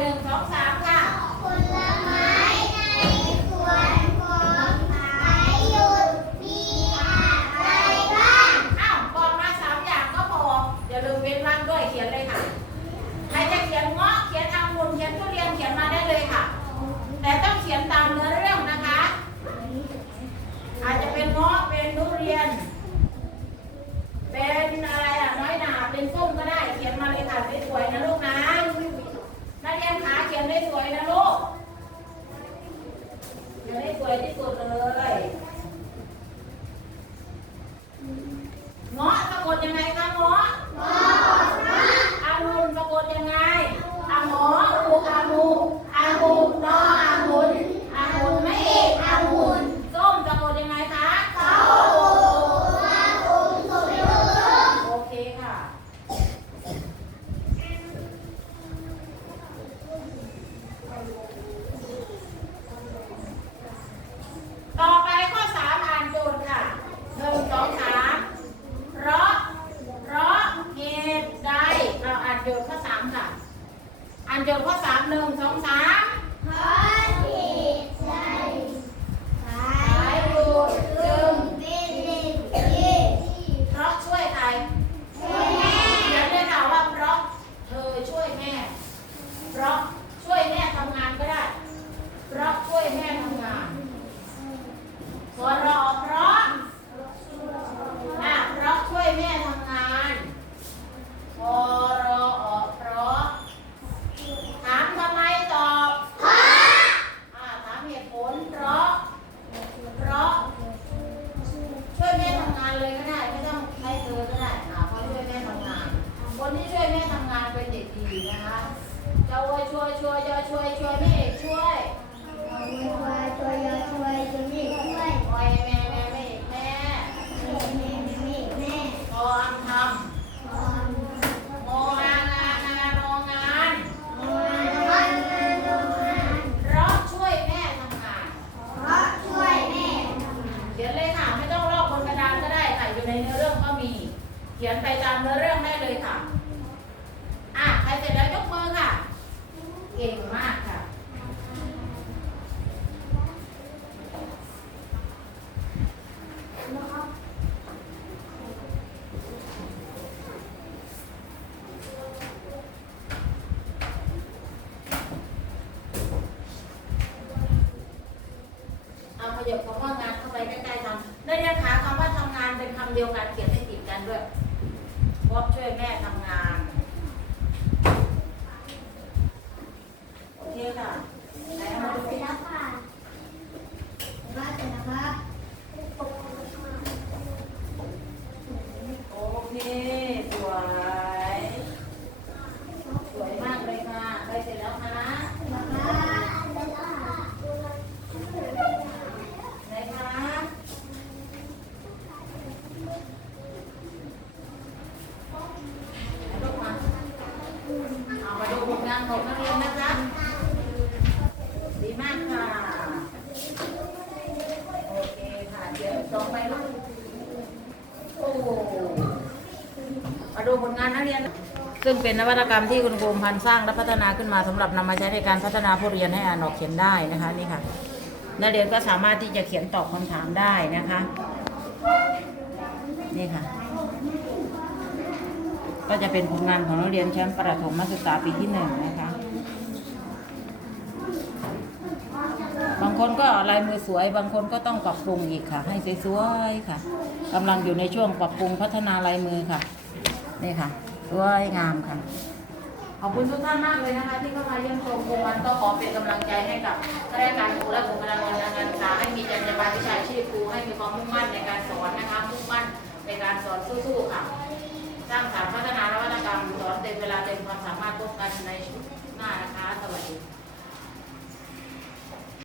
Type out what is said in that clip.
หนึ่งสองสามค่ะผลไม้ในสวนของขายหยุดมีอะไรบ้าง อ้าวบอกมาสามอย่างก็พออย่ลืเว้นวรรด้วยเขียนเลยค่ะ ใครจะเขียนเงาะเขียนองุ่นเขียนทุเรียนเขียนมาได้เลยค่ะ แต่ต้องเขียนตามเนื้อเรื่องนะคะ อาจจะเป็นเงาะเป็นทุเรียน เป็นอะไรอะน้อยหนาเป็นส้มก็ได้ เขียนมาเลยค่ะสวยๆนะลูกนะ ก้มขาเขียนได้สวยนะลูกเขียนได้สวยที่สุดเลย ก็ยังหาคำว่าทำงานเป็นคำเดียวกันเขียนให้ติดกันด้วยพบช่วยแม่ทำงานโอเคค่ะไหนมาดูสิ กนักเรียนนะจ๊ะดีมากค่ะ โอเคค่ะ เดี๋ยวสองไปลูกโอ้มาดูผลงานนักเรียน ซึ่งเป็นนวัตกรรมที่คุณครูพันสร้างและพัฒนาขึ้นมาสำหรับนำมาใช้ในการพัฒนาผู้เรียนให้อ่านออกเขียนได้นะคะนี่ค่ะ นักเรียนก็สามารถที่จะเขียนตอบคำถามได้นะคะ นี่ค่ะ ก็จะเป็นผลงานของนักเรียนชั้นประถมศึกษาปีที่หนึ่งนะคะ บางคนก็ลายมือสวย บางคนก็ต้องปรับปรุงอีกค่ะ ให้สวยๆค่ะกำลังอยู่ในช่วงปรับปรุงพัฒนาลายมือค่ะ นี่ค่ะสวยงามค่ะ ขอบคุณทุกท่านมากเลยนะคะ ที่เข้ามาเยี่ยมชมครูมันก็ขอเป็นกำลังใจให้กับข้าราชการครูและบุคลากรทางการศึกษาให้มีจรรยาบรรณวิชาชีพครูให้มีความมุ่งมั่นในการสอนนะคะมุ่งมั่นในการสอนสู้ๆค่ะ ร้างสรรค์พัฒนานวัตกรรมสอนเต็มเวลาเต็มความสามารถพบกันในชุดหน้านะคะ สวัสดี